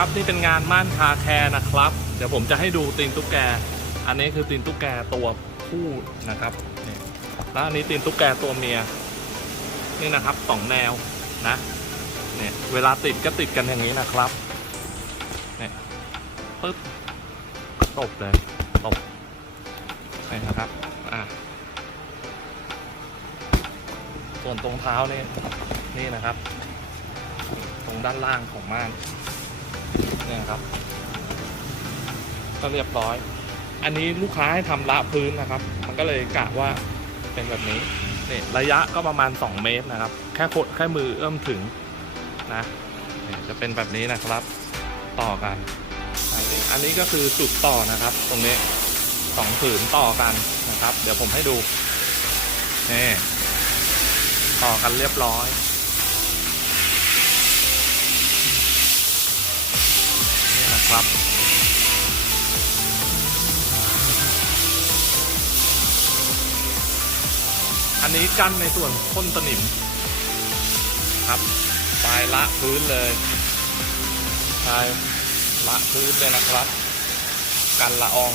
ครับนี่เป็นงานม่านคาแคร์นะครับ เดี๋ยวผมจะให้ดูตีนตุ๊กแก อันนี้คือตีนตุ๊กแกตัวผู้นะครับนี่แล้วอันนี้ตีนตุ๊กแกตัวเมีย นี่นะครับสองแนวนะเนี่ยเวลาติดก็ติดกันอย่างนี้นะครับเนี่ยปึ๊บตบเลยตบนี่นะครับอะส่วนตรงเท้านี่นี่นะครับ ตรงด้านล่างของม่าน นี่ยครับ ก็เรียบร้อย อันนี้ลูกค้าให้ทำละพื้นนะครับ มันก็เลยกะว่าเป็นแบบนี้นี่ระยะก็ประมาณ 2 เมตรนะครับ แค่โคแค่มือเอื้อมถึงนะนจะเป็นแบบนี้นะครับ ต่อกันอันนี้อันนี้ก็คือจุดต่อนะครับ ตรงนี้สองผืนต่อกันนะครับ เดี๋ยวผมให้ดูนี่ต่อกันเรียบร้อย ครับ อันนี้กั้นในส่วนพ่นสนิมครับปลายละพื้นเลยปลายละพื้นเลยนะครับ กันละออง